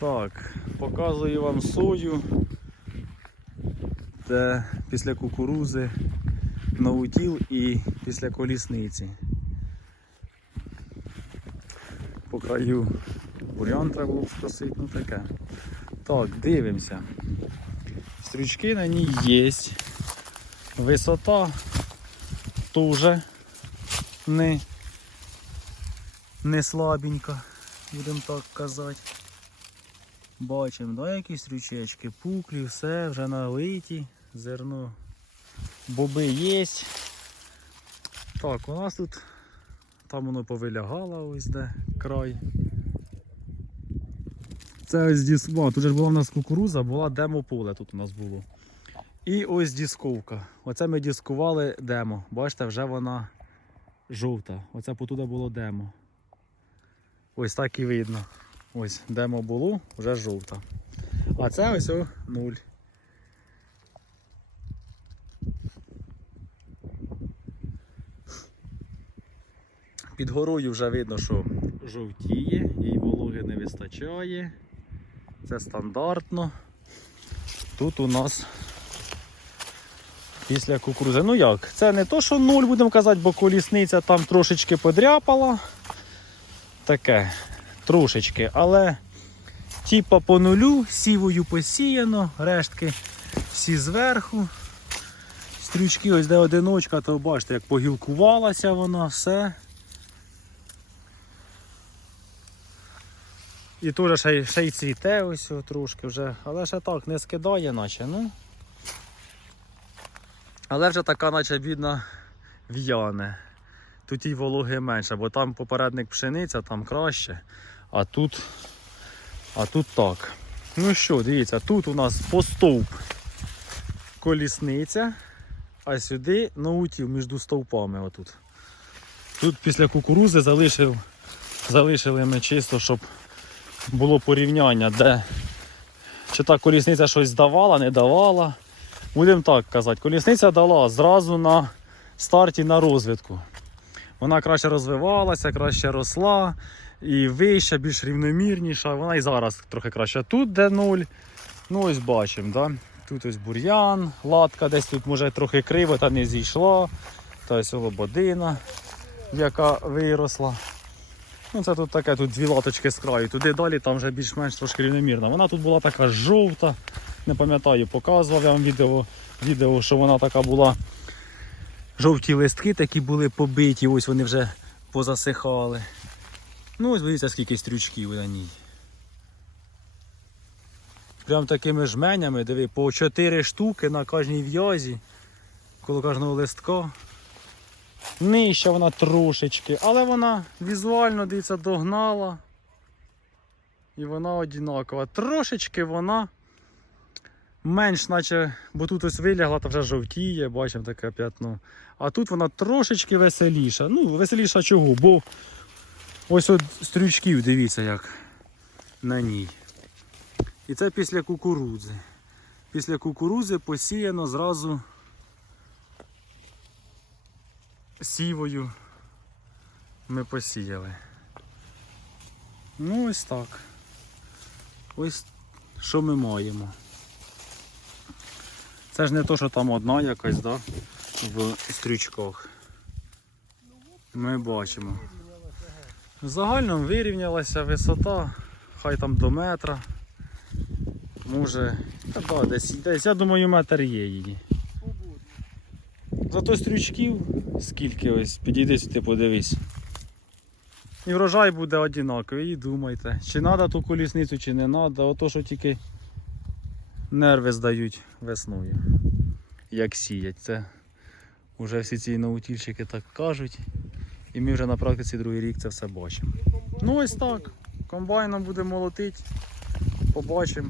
Так, показую вам сою, де після кукурузи наутіл і після колісниці. По краю бурян треба було скосити, ну таке. Так, дивимося. Стрючки на ній є. Висота теж не, не слабенька, будемо так казати. Бачимо, да, якісь рючечки, пуклі, все вже налиті, зерно, боби є. Так, у нас тут, там воно повилягало ось де край. Це ось дісма. Тут ж була в нас кукуруза, була демо-поле тут у нас було. І ось дісковка. Оце ми дискували демо. Бачите, вже вона жовта. Оце потуда було демо. Ось так і видно. Ось демо було, вже жовта. А це ось нуль. Під горою вже видно, що жовтіє, їй вологи не вистачає. Це стандартно. Тут у нас після кукурузи. Ну як, це не то, що нуль, будемо казати, бо колісниця там трошечки подряпала. Таке, трошечки, але типа по нулю, сівою посіяно, рештки всі зверху. Стрючки, ось де одиночка, то бачите, як погілкувалася вона, все. І теж ще, ще й цвіте ось трошки вже, але ще так не скидає, наче. ну. Але вже така, наче бідна, в'яне. Тут і вологи менше, бо там попередник пшениця, там краще. А тут, а тут так. Ну що, дивіться, тут у нас по стовп колісниця, а сюди наутів між стовпами. Отут. Тут після кукурузи залишив, залишили ми чисто, щоб було порівняння, де чи та колісниця щось давала, не давала. Будемо так казати, колісниця дала зразу на старті на розвитку. Вона краще розвивалася, краще росла, і вища, більш рівномірніша. Вона і зараз трохи краще. Тут де нуль. Ну ось бачимо, да? тут ось бур'ян, латка десь тут може трохи криво та не зійшла. Та ось лободина, яка виросла. Ну це тут таке, тут дві латочки з краю. Туди далі там вже більш-менш трошки рівномірно. Вона тут була така жовта, не пам'ятаю, показував я вам відео, відео, що вона така була. Жовті листки такі були побиті, ось вони вже позасихали. Ну ось дивіться, скільки стрючків на ній. Прям такими жменями, диви, по 4 штуки на кожній в'язі, коло кожного листка. Нижча вона трошечки, але вона візуально, дивіться, догнала. І вона одинакова. Трошечки вона менш, наче, бо тут ось вилягла, та вже жовтіє, бачимо таке п'ятно. А тут вона трошечки веселіша. Ну, веселіша чого? Бо ось от стрючків, дивіться, як на ній. І це після кукурудзи. Після кукурудзи посіяно зразу сівою ми посіяли. Ну ось так. Ось що ми маємо. Це ж не то, що там одна якась, да? в стрючках. Ми бачимо. В загальному вирівнялася висота, хай там до метра. Може, та да, десь, десь, я думаю, метр є її. Зато стрючків скільки ось, підійди сюди, подивись. І врожай буде однаковий, і думайте, чи треба ту колісницю, чи не треба, ото що тільки нерви здають весною. Як сіять. Це вже всі ці наутільщики так кажуть. І ми вже на практиці другий рік це все бачимо. Ну ось так. Комбайном буде молотити, побачимо.